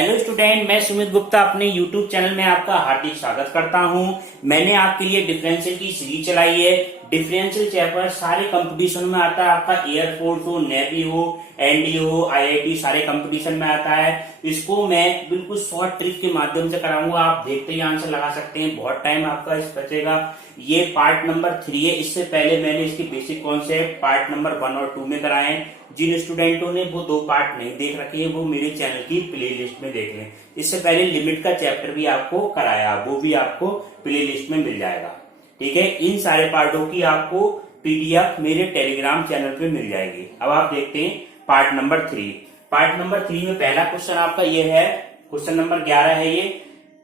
Hello student, मैं सुमित गुप्ता अपने YouTube channel में आपका हार्दिक स्वागत करता हूं। मैंने आपके लिए डिफरेंशियल की सीरीज चलाई है। डिफरेंशियल चैप्टर सारे कंपटीशन में आता है। आपका एयरफोर्स हो, नेवी हो, एनडी हो, आईआईटी, सारे कंपटीशन में आता है। इसको मैं बिल्कुल शॉर्ट ट्रिक के माध्यम से कराऊंगा। आप देखते ही आंसर लगा सकते हैं, बहुत टाइम आपका इस बचेगा। ये पार्ट नंबर 3 है। इससे पहले मैंने इसकी बेसिक कॉन्सेप्ट पार्ट नंबर 1 और 2 में कराए हैं। जिन स्टूडेंटों ने वो 2 पार्ट नहीं देख रखे हैं वो मेरे चैनल की प्लेलिस्ट में देख लें। इससे पहले लिमिट का चैप्टर भी आपको कराया, वो भी आपको प्लेलिस्ट में मिल जाएगा। ठीक है, इन सारे पार्टों की आपको पीडीएफ मेरे टेलीग्राम चैनल पे मिल जाएगी। अब आप देखते हैं पार्ट नंबर 3। पार्ट नंबर 3 में पहला क्वेश्चन आपका ये है, क्वेश्चन नंबर 11 है ये।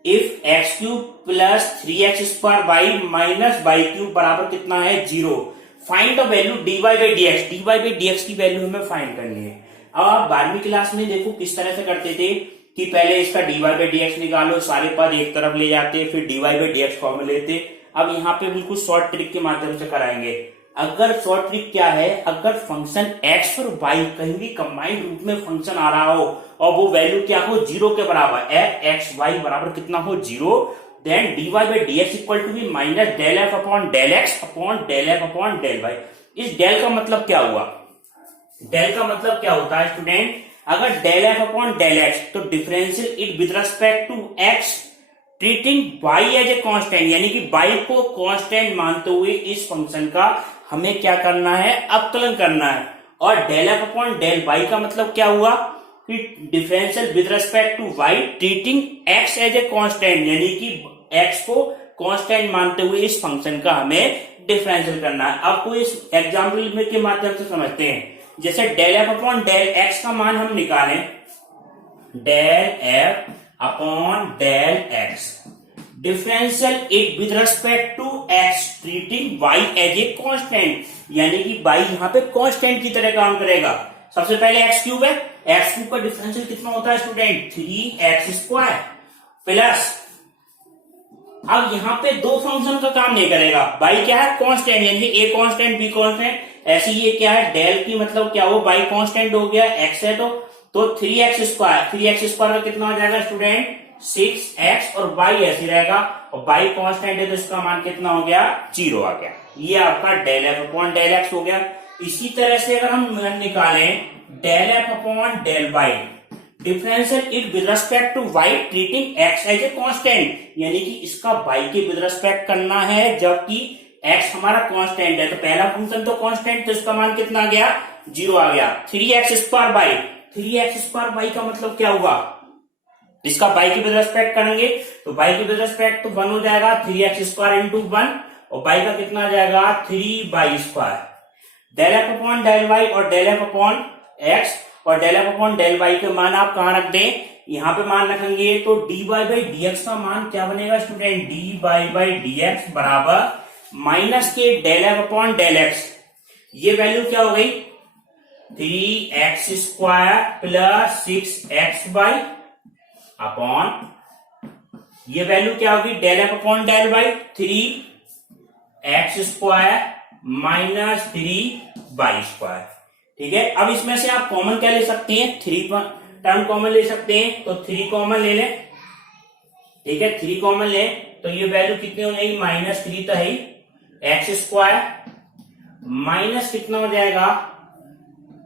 If x cube plus 3x square y minus y cube बराबर कितना है 0, find the value dy by dx। dy by dx की वैल्यू हमें फाइंड करनी है। अब आप 12वीं क्लास में देखो किस तरह से करते थे कि पहले इसका dy बाई dx निकालो, सारे पद एक तरफ ले जाते, फिर dy बाई dx फॉर्मूला लेते। अब यहाँ पे बिल्कुल शॉर्ट ट्रिक के माध्यम से कराएंगे। अगर शॉर्ट ट्रिक क्या है, अगर फंक्शन x और y कहीं भी कंबाइंड रूप में फंक्शन आ रहा हो और वो वैल्यू क्या हो 0 के बराबर, f(x,y) बराबर कितना हो 0, then dy by dx equal to be minus del F upon del x upon del F upon del y. इस डेल का मतलब क्या हुआ? डेल का मतलब क्या होता है स्टूडेंट? अगर del F upon del x तो differential it with respect to x treating Y as a constant, यानी कि वाई को कांस्टेंट मानते हुए इस फंक्शन का हमें क्या करना है, अवकलन करना है। और del F upon del y का मतलब क्या हुआ कि differential with respect to Y treating x as a constant, यानी कि एक्स को कांस्टेंट मानते हुए इस फंक्शन का हमें डिफरेंशियल करना है। आपको इस एग्जाम्पल में के माध्यम से समझते हैं। जैसे del F upon del x का मान हम निकालें, del F upon del x differential it with respect to x treating Y as a constant, यानी कि वाई यहाँ पे कांस्टेंट की तरह काम करेगा। सबसे पहले एक्स क्यूब है, एक्स क्यूब का डिफरेंशियल कितना होता है स्टूडेंट 3x स्क्वायर प्लस, अब यहाँ पे दो फंक्शन का काम नहीं करेगा। बाई क्या है कांस्टेंट, यानी ए कांस्टेंट बी कांस्टेंट। ऐसे ये क्या है डेल की मतलब क्या हो, बाई कांस्टेंट हो गया, एक्स है तो 3x स्क्वायर, 3x स्क्वायर का कितना हो जाएगा स्टूडेंट 6x, और बाई ऐसे रहेगा और बाई कांस्टेंट है तो इसका मान कितना हो गया 0 आ गया। ये आपका del F upon del x हो गया। इसी तरह से अगर हम निकालें del F upon del y differential it with respect to Y treating x as a constant, यानी कि इसका वाई के विद रिस्पेक्ट करना है जबकि एक्स हमारा कांस्टेंट है। तो पहला फंक्शन तो कांस्टेंट, तो इसका मान कितना आ गया 0 आ गया। 3x square by, 3x square by का मतलब क्या हुआ, इसका बाई के विद रिस्पेक्ट करेंगे तो बाई के विद रिस्पेक्ट तो 1 हो जाएगा 3x स्क्वायर इंटू 1, और बाई का कितना आ जाएगा 3 by square. Del F upon del y और डेल एफ अपॉन एक्स और del F upon del y के मान आप कहां रख दें, यहां पे मान रखेंगे तो dy बाई dx का मान क्या बनेगा स्टूडेंट, dy बाई dx बराबर माइनस के del F upon del x. ये वैल्यू क्या हो गई 3x square plus 6x by upon, ये वैल्यू क्या होगी del F upon del y 3x square minus 3 by square. ठीक है, अब इसमें से आप कॉमन क्या ले सकते हैं, 3 टर्म कॉमन ले सकते हैं, तो 3 कॉमन ले लें। ठीक है, 3 कॉमन लें तो ये वैल्यू कितनी हो जाएगी -3 तो है एक्स स्क्वायर माइनस कितना हो जाएगा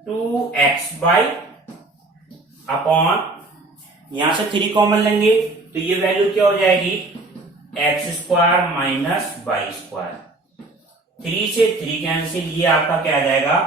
2x बाई अपॉन, यहां से 3 कॉमन लेंगे तो ये वैल्यू क्या हो जाएगी x square minus y square. 3 से 3 कैंसिल, ये आपका क्या आ जाएगा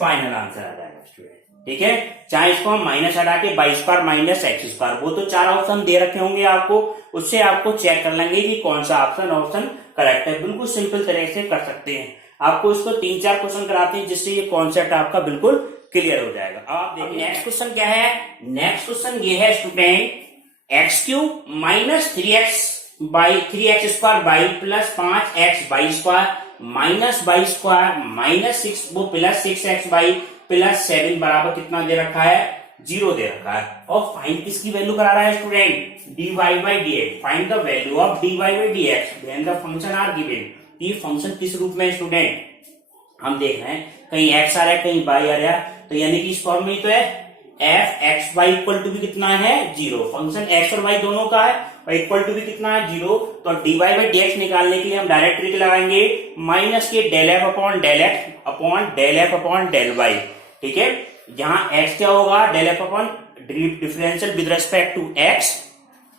फाइनल आंसर आ जाएगा स्टूडेंट। ठीक है, चाहे इसको हम माइनस हटा के y square minus x square, वो तो 4 ऑप्शन दे रखे होंगे आपको, उससे आपको चेक कर लेंगे कि कौन सा ऑप्शन करेक्ट है। बिल्कुल सिंपल तरह से कर सकते हैं। आपको इसको 3-4 क्वेश्चन कराते हैं जिससे ये कॉन्सेप्ट आपका बिल्कुल क्लियर हो जाएगा। आप देखिए नेक्स्ट क्वेश्चन क्या है, नेक्स्ट क्वेश्चन ये है student x cube minus 3x square by plus 5x by square minus by square minus 6 वो प्लस 6x बाई प्लस 7 बराबर कितना दे रखा है 0 दे रखा है। और फाइंड किसकी वैल्यू करा रहा है student dy by dx, find the value of dy by dx when the function are given. ये फंक्शन किस रूप में स्टूडेंट हम देख रहे हैं, कहीं x आ रहा है कहीं y आ रहा है, तो यानी कि इस फॉर्म में तो है f x y equal to भी कितना है 0। फंक्शन एक्स और वाई दोनों का है और इक्वल टू भी कितना है 0। तो dy बाई डी एक्स निकालने के लिए हम डायरेक्ट ट्रिक लगाएंगे माइनस के del F upon del x upon del F upon del Y. ठीक है, जहां x क्या होगा del F upon differential with respect to x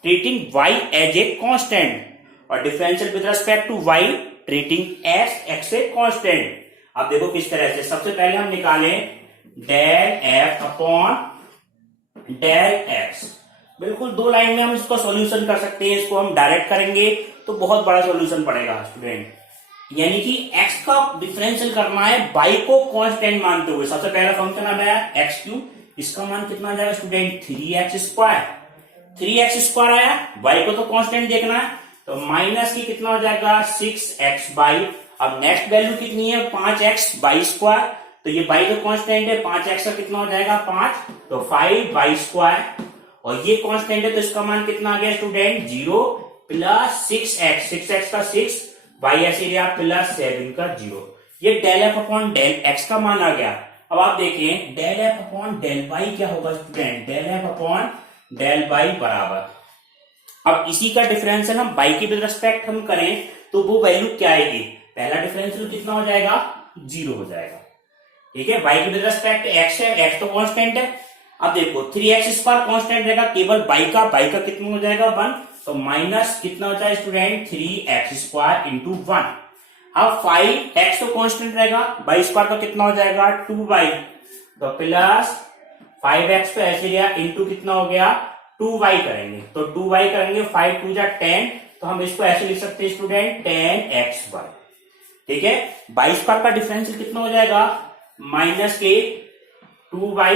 treating y as a constant और differential with respect to y treating x a constant. अब देखो किस तरह से, सबसे पहले हम निकालें del F upon del X. बिल्कुल दो लाइन में हम इसको सॉल्यूशन कर सकते हैं। इसको हम डायरेक्ट करेंगे तो बहुत बड़ा सॉल्यूशन पड़ेगा स्टूडेंट, यानी कि x का डिफरेंशियल करना है y को कांस्टेंट मानते हुए। सबसे पहला फंक्शन आ गया एक्स क्यूब, इसका मान कितना आ जाएगा student 3x square. 3x square आया, y को तो कांस्टेंट देखना है तो माइनस की कितना हो जाएगा 6x बाई। अब नेक्स्ट वैल्यू कितनी है 5x बाई स्क्वायर, तो ये बाई तो कांस्टेंट है, 5x का कितना हो जाएगा 5 तो 5 बाई स्क्वायर और ये कांस्टेंट है तो इसका मान कितना आ गया स्टूडेंट 0 प्लस 6x, 6x का 6 बाई ऐसे लिया प्लस 7 का 0। ये del F upon del x का मान आ गया। अब आप देखें del F upon del y क्या होगा student, del F upon del y बराबर, अब इसी का डिफरेंशियल हम बाई के विद रिस्पेक्ट हम करें तो वो वैल्यू क्या आएगी, पहला डिफरेंशियल कितना हो जाएगा 0 हो जाएगा। ठीक है, बाई के विद रिस्पेक्ट एक्स है, एक्स तो कांस्टेंट है। अब देखो 3x स्क्वायर कांस्टेंट रहेगा केवल बाई का कितना हो जाएगा 1, तो माइनस कितना होता है स्टूडेंट 3x स्क्वायर इंटू 1। अब 5x तो कांस्टेंट रहेगा, बाई स्क्वायर का कितना हो जाएगा 2y, तो प्लस 5x पे ऐसे लिया इंटू कितना हो गया 2y करेंगे, तो 2y करेंगे 5 2 जा 10, तो हम इसको ऐसे लिख सकते हैं स्टूडेंट 10xy। ठीक है, बाई स्क्वायर का डिफरेंशियल कितना हो जाएगा माइनस के 2y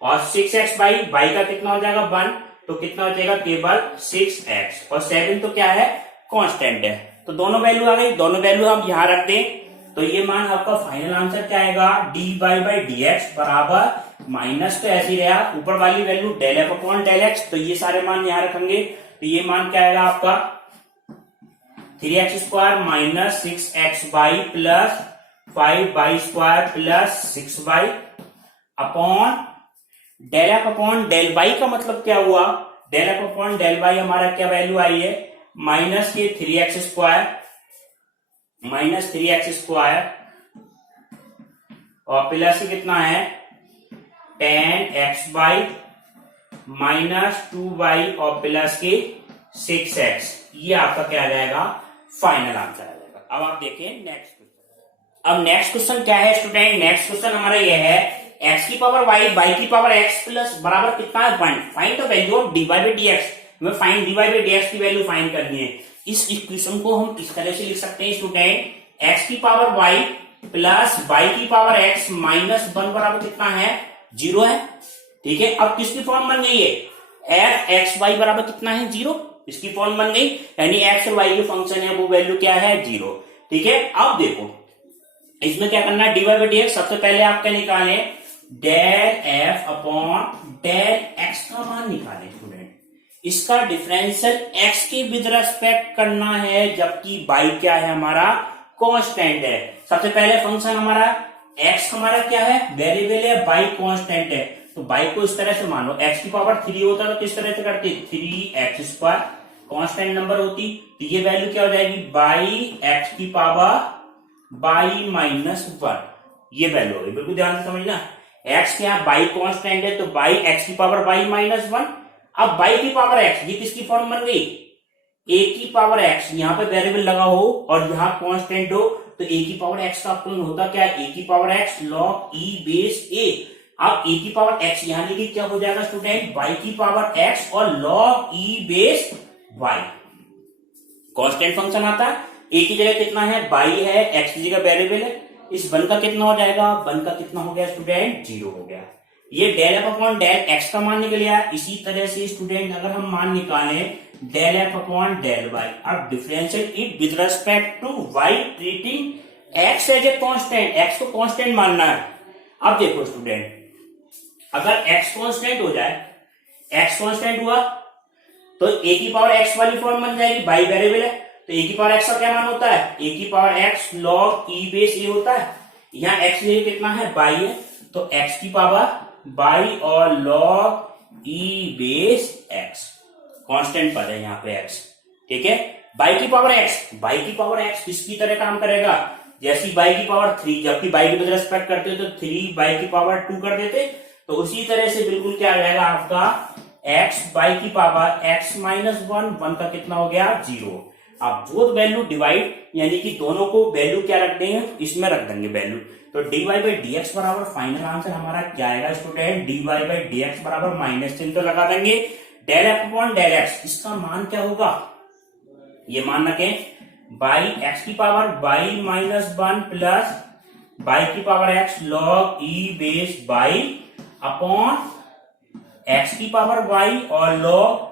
और 6x बाई का कितना हो जाएगा 1, तो कितना हो जाएगा केवल 6x और 7 तो क्या है कांस्टेंट है। तो दोनों वैल्यू आ गई, दोनों वैल्यू हम यहां रख दें तो ये मान आपका फाइनल आंसर क्या आएगा dy बाई डी एक्स बराबर माइनस तो ऐसे ही रहा, ऊपर वाली value del F upon del x, तो ये सारे मान यहां रखेंगे तो ये मान क्या आएगा आपका 3x square minus 6x by plus 5 by square plus 6y upon del F upon del y का मतलब क्या हुआ, del F upon del y हमारा क्या वैल्यू आई है माइनस के 3x square minus 3x square और प्लस कितना है 10x बाई माइनस 2y और प्लस के 6x, ये आपका क्या आ जाएगा फाइनल आंसर आ जाएगा। अब आप देखिए नेक्स्ट क्वेश्चन। अब नेक्स्ट क्वेश्चन क्या है स्टूडेंट, नेक्स्ट क्वेश्चन हमारा ये है x की पावर y की पावर x प्लस बराबर कितना है 1, find the value of dy by D X. हमें find dy by D x की वैल्यू फाइंड करनी है। इस इक्वेशन को हम इस तरह से लिख सकते हैं स्टूडेंट x की पावर y प्लस y की पावर x माइनस 1 बराबर कितना है 0 है। ठीक है, अब किसकी फॉर्म बन गई है f x y बराबर कितना है 0, इसकी फॉर्म बन गई, यानी x और y के फंक्शन है वो वैल्यू क्या है 0। ठीक है, अब देखो इसमें क्या करना है dy बाई डी एक्स, सबसे पहले आप क्या निकालें del F upon del x का मान निकालें स्टूडेंट, इसका डिफरेंशियल x के विद रेस्पेक्ट करना है जबकि y क्या है हमारा कांस्टेंट है। सबसे पहले फंक्शन हमारा x हमारा क्या है वेरिएबल है, y कांस्टेंट है, तो y को इस तरह से मानो x की पावर 3 होता तो किस तरह से करते 3x स्क्वायर कांस्टेंट नंबर होती, तो ये वैल्यू क्या हो जाएगी बाई x की पावर y माइनस 1, ये वैल्यू होगी। बिल्कुल ध्यान से समझना, x क्या बाई कांस्टेंट है तो बाई x की पावर y माइनस 1। अब y की पावर x ये किसकी फॉर्म बन गई a की पावर x, यहाँ पे वेरिएबल लगा हो और यहाँ कांस्टेंट हो तो a की पावर x का अपॉन होता क्या है a की power x log e base a। अब a की पावर x यहाँ लिखी क्या हो जाएगा स्टूडेंट y की पावर x और log e base y, constant function आता है, a की जगह कितना है y है, x की जगह वेरिएबल है, इस 1 का कितना हो जाएगा 1 का कितना हो गया स्टूडेंट 0 हो गया। ये del F upon del x का मान निकल गया। इसी तरह से स्टूडेंट अगर हम मान निकालें del F upon del Y, अब differential it with respect to Y treating x as a constant, X को कांस्टेंट मानना है। अब देखो स्टूडेंट अगर एक्स कांस्टेंट हो जाए, एक्स कांस्टेंट हुआ तो a की पावर x वाली फॉर्म बन जाएगी, बाई वेरिएबल है तो a की पावर x का क्या मान होता है a की power x log e base a होता है। यहाँ x कितना है बाई है तो x की पावर बाई और लॉग ई बेस एक्स, कांस्टेंट पद है यहाँ पे एक्स, ठीक है। बाई की पावर एक्स, बाई की पावर एक्स किसकी तरह काम करेगा, जैसी बाई की पावर 3, जबकि बाई की रिस्पेक्ट करते हो तो 3 बाई की पावर 2 कर देते, तो उसी तरह से बिल्कुल क्या आ जाएगा आपका x बाई की पावर x माइनस 1 का कितना हो गया 0। अब बोथ वैल्यू डिवाइड, यानी कि दोनों को वैल्यू क्या रख देंगे, इसमें रख देंगे वैल्यू, तो dy बाई डी एक्स बराबर फाइनल आंसर हमारा क्या आएगा student, dy by D x बराबर माइनस चिन्ह तो लगा देंगे, del F upon del X, इसका मान क्या होगा, ये मान रखें बाई एक्स की power Y minus 1 plus Y की पावर एक्स लॉग ई बेस बाई अपॉन एक्स की पावर वाई और लॉग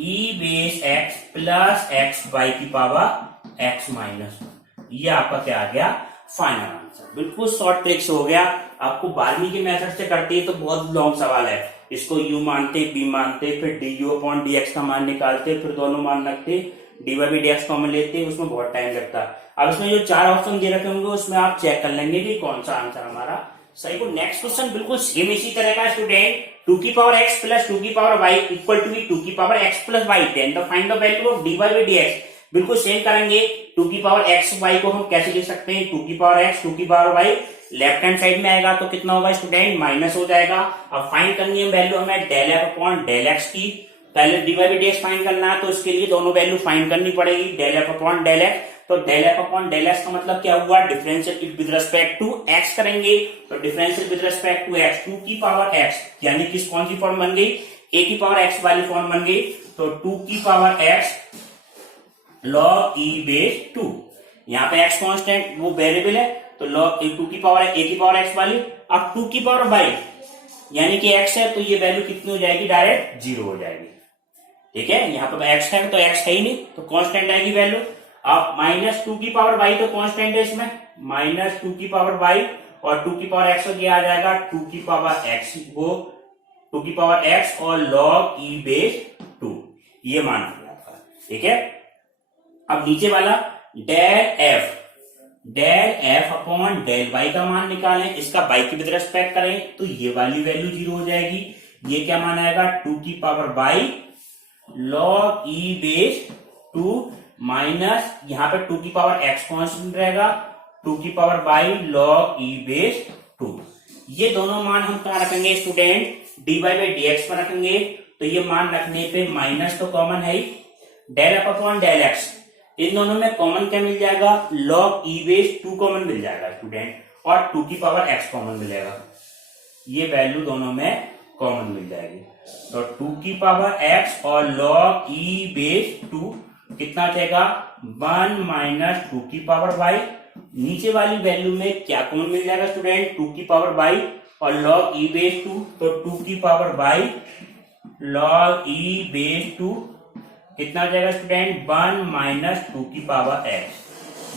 ई base X plus X Y की पावर एक्स माइनस 1, ये आपका क्या आ गया फाइनल आंसर। बिल्कुल शॉर्ट ट्रिक से हो गया। आपको 12वीं के मेथड से करते हैं तो बहुत लॉन्ग सवाल है, इसको u मानते b मानते फिर du अपॉन dx का मान निकालते फिर दोनों मान रखते dy बाई dx कॉमन लेते, उसमें बहुत टाइम लगता। अब इसमें जो 4 ऑप्शन दे रखे होंगे उसमें आप चेक कर लेंगे कि कौन सा आंसर हमारा सही। को नेक्स्ट क्वेश्चन बिल्कुल सेम इसी तरह का स्टूडेंट, 2 की पावर x प्लस 2 की पावर y इक्वल टू 2 की power x plus y, then the find the value of dy by dx। बिल्कुल सेम करेंगे, 2 की पावर x y को हम कैसे लिख सकते हैं, 2 की पावर x 2 की power y left hand side में आएगा तो कितना होगा स्टूडेंट माइनस हो जाएगा। अब फाइंड करनी है वैल्यू हमें del F upon del x की, पहले dy बाई dx फाइंड करना है तो इसके लिए दोनों वैल्यू फाइंड करनी पड़ेगी, del F upon del x, तो del F upon del x का मतलब क्या हुआ, differential with respect to X करेंगे, तो differential with respect to X 2 की पावर एक्स, यानी कि कौन सी फॉर्म बन गई, a की पावर एक्स वाली फॉर्म बन गई, तो 2 की पावर एक्स लॉग ई बेस 2, यहाँ पे x कांस्टेंट वो वेरिएबल है तो log 2 की पावर a की पावर x वाली, अब 2 की पावर y यानी कि x है तो ये वैल्यू कितनी हो जाएगी, डायरेक्ट 0 हो जाएगी, ठीक है। यहाँ पे x है तो x है ही नहीं तो कांस्टेंट आएगी वैल्यू। अब माइनस 2 की पावर y तो कांस्टेंट है इसमें, माइनस 2 की पावर y और 2 की पावर x ये आ जाएगा 2 की पावर x, वो 2 की पावर x और log e बेस 2, ये मान आ गया आपका, ठीक है। अब नीचे वाला del F upon del y का मान निकालें, इसका वाई की विद रिस्पेक्ट करें तो ये वाली वैल्यू 0 हो जाएगी, ये क्या मान आएगा 2 की पावर वाई लॉग ई बेस 2 माइनस यहाँ पे 2 की पावर एक्स कांस्टेंट रहेगा 2 की पावर वाई लॉग ई बेस 2, ये दोनों मान हम कहाँ रखेंगे student, d y by D x पर रखेंगे, तो ये मान रखने पे माइनस तो कॉमन है ही, del F upon del X, इन दोनों में कॉमन क्या मिल जाएगा, लॉग ई बेस 2 कॉमन मिल जाएगा स्टूडेंट, और 2 की पावर एक्स कॉमन मिलेगा, ये वैल्यू दोनों में कॉमन मिल जाएगी, तो 2 की पावर एक्स और लॉग ई बेस 2 कितना जाएगा 1 माइनस 2 की पावर वाई, नीचे वाली वैल्यू में क्या कॉमन मिल जाएगा स्टूडेंट, 2 की पावर वाई और लॉग ई बेस 2, तो 2 की पावर वाई लॉग ई बेस 2 कितना आ जाएगा स्टूडेंट 1 माइनस 2 की पावर एक्स,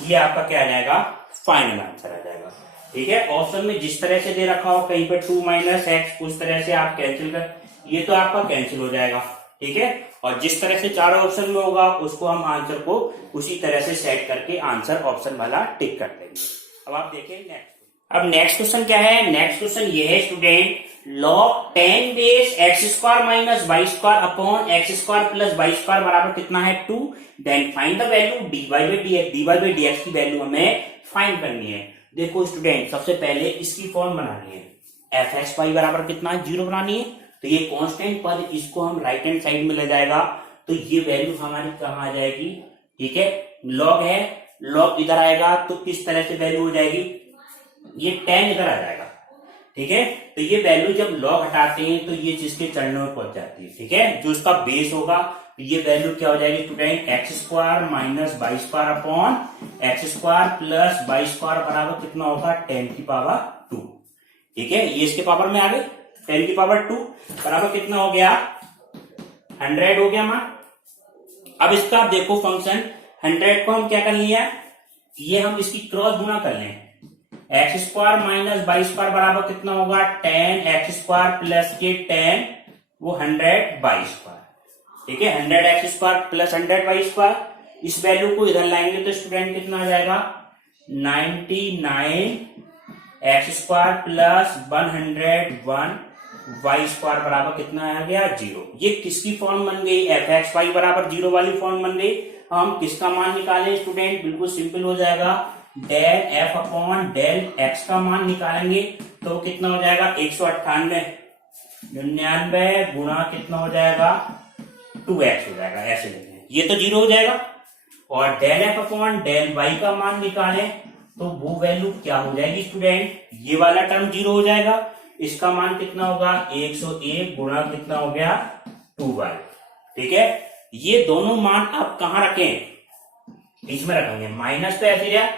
ये आपका क्या आ जाएगा फाइनल आंसर आ जाएगा, ठीक है। ऑप्शन में जिस तरह से दे रखा हो कहीं पे 2 माइनस एक्स उस तरह से आप कैंसिल कर, ये तो आपका कैंसिल हो जाएगा, ठीक है। और जिस तरह से चारों ऑप्शन में होगा उसको हम आंसर को उसी तरह से सेट करके आंसर ऑप्शन वाला टिक कर देंगे। अब आप देखें नेक्स्ट, अब नेक्स्ट क्वेश्चन क्या है, नेक्स्ट क्वेश्चन ये है student, log 10 base x square minus y square upon x square plus y square बराबर कितना है 2, then find the value d y by D x, d y by D x की value हमें find करनी है। देखो स्टूडेंट सबसे पहले इसकी फॉर्म बनानी है, एफ एक्स वाई बराबर कितना है 0 बनानी है, तो ये कांस्टेंट पद इसको हम राइट हैंड साइड में ले जाएगा तो ये वैल्यू हमारी कहाँ आ जाएगी, ठीक है। लॉग है, लॉग इधर आएगा तो किस तरह से वैल्यू हो जाएगी, ये 10 इधर आ जाएगा, ठीक है। तो ये वैल्यू जब लॉग हटाते हैं तो ये जिसके चरणों में पहुंच जाती है, ठीक है, जो उसका बेस होगा तो ये वैल्यू क्या हो जाएगी student, x square minus y square upon x square plus y square बराबर कितना होगा 10 की पावर 2, ठीक है। ये इसके पावर में आ गए 10 की पावर 2 बराबर कितना हो गया 100 हो गया मान। अब इसका देखो फंक्शन 100 को हम क्या कर लिया, ये हम इसकी क्रॉस गुना कर लें, x square minus y square बराबर कितना होगा 10 एक्स स्क्वायर प्लस के 10 वो 100 वाई स्क्वायर, ठीक है, 100 x square plus 100 y square, इस वैल्यू को इधर लाएंगे तो स्टूडेंट कितना आ जाएगा 99 x square plus 101 y square बराबर कितना आ गया 0। ये किसकी फॉर्म बन गई, एफ एक्स वाई बराबर 0 वाली फॉर्म बन गई। हम किसका मान निकालें स्टूडेंट, बिल्कुल सिंपल हो जाएगा, del F upon del x का मान निकालेंगे तो कितना हो जाएगा 198 गुणा कितना हो जाएगा 2x हो जाएगा, ऐसे लिखें, ये तो 0 हो जाएगा। और del F upon del y का मान निकालें तो वो वैल्यू क्या हो जाएगी स्टूडेंट, ये वाला टर्म 0 हो जाएगा। इसका मान कितना होगा 101 गुणा कितना हो गया 2y। ठीक है, ये दोनों मान आप कहां रखें, इसमें रखेंगे, माइनस तो ऐसे रहा,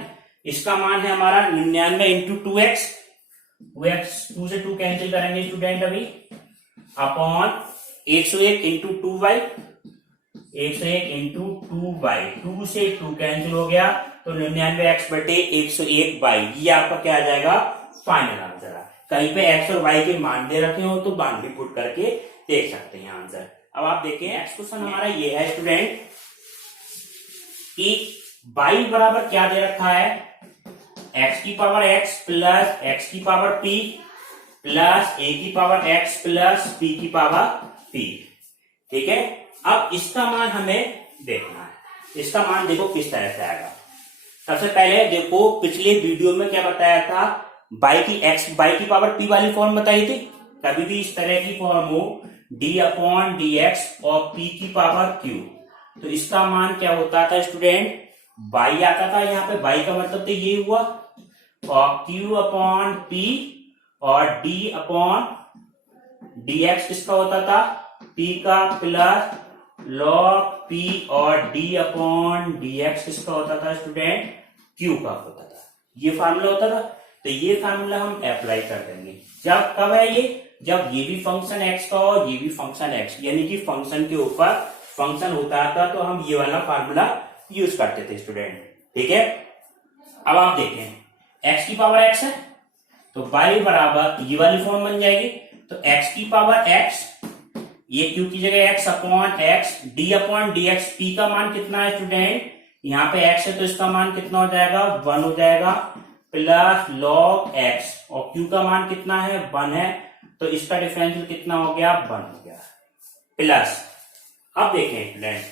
इसका मान है हमारा 99 इंटू 2x, 2 से 2 कैंसिल करेंगे स्टूडेंट अभी, upon 101 into 2y, 101 into 2y, 2 से 2 कैंसिल हो गया तो 99x बटे 101y, ये आपका क्या आ जाएगा फाइनल आंसर। कहीं पे x और y के मान दे रखे हो तो मान भी पुट करके देख सकते हैं आंसर। अब आप देखें नेक्स्ट क्वेश्चन हमारा ये है स्टूडेंट कि y बराबर क्या दे रखा है, x की पावर x प्लस x की पावर p प्लस a की पावर x प्लस p की पावर p। ठीक है, अब इसका मान हमें देखना है, इसका मान देखो किस तरह से आएगा। सबसे पहले देखो पिछले वीडियो में क्या बताया था, y की पावर p वाली फॉर्म बताई थी, कभी भी इस तरह की फॉर्म हो d अपॉन डी एक्स और p की पावर q, तो इसका मान क्या होता था स्टूडेंट, y आता था, यहाँ पे y का मतलब तो ये हुआ, और q अपॉन p और d अपॉन डी एक्स किसका होता था, p का प्लस log p और d अपॉन डी एक्स किसका होता था स्टूडेंट, q का होता था, ये फार्मूला होता था। तो ये फार्मूला हम अप्लाई कर देंगे, जब कब है ये, जब ये भी फंक्शन x का और ये भी फंक्शन x, यानी कि फंक्शन के ऊपर फंक्शन होता था तो हम ये वाला फार्मूला यूज करते थे स्टूडेंट। ठीक है, अब आप देखें x की पावर x है तो y बराबर ये वाली फॉर्म बन जाएगी, तो x की पावर x, ये q की जगह x upon x, d upon D x, p का मान कितना है स्टूडेंट, यहाँ पे x है तो इसका मान कितना हो जाएगा 1 हो जाएगा, प्लस log x, और q का मान कितना है 1 है, तो इसका डिफरेंशियल कितना हो गया 1 हो गया, प्लस अब देखें स्टूडेंट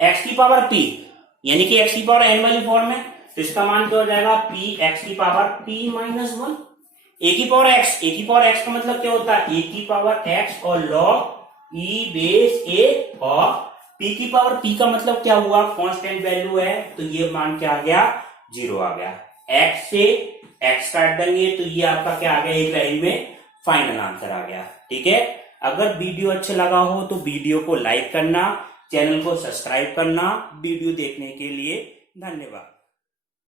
x की पावर p, यानी कि x की पावर n वाली फॉर्म है, तो इसका मान क्या हो जाएगा p x की पावर p माइनस 1, a की पावर x का मतलब क्या होता है a की पावर x और log e बेस a, और p की पावर p का मतलब क्या हुआ कांस्टेंट वैल्यू है, तो ये मान क्या आ गया 0 आ गया, x से x काट देंगे तो ये आपका क्या आ गया एक लाइन में फाइनल आंसर आ गया। ठीक है, अगर वीडियो अच्छा लगा हो तो वीडियो को लाइक करना, चैनल को सब्सक्राइब करना। वीडियो देखने के लिए धन्यवाद।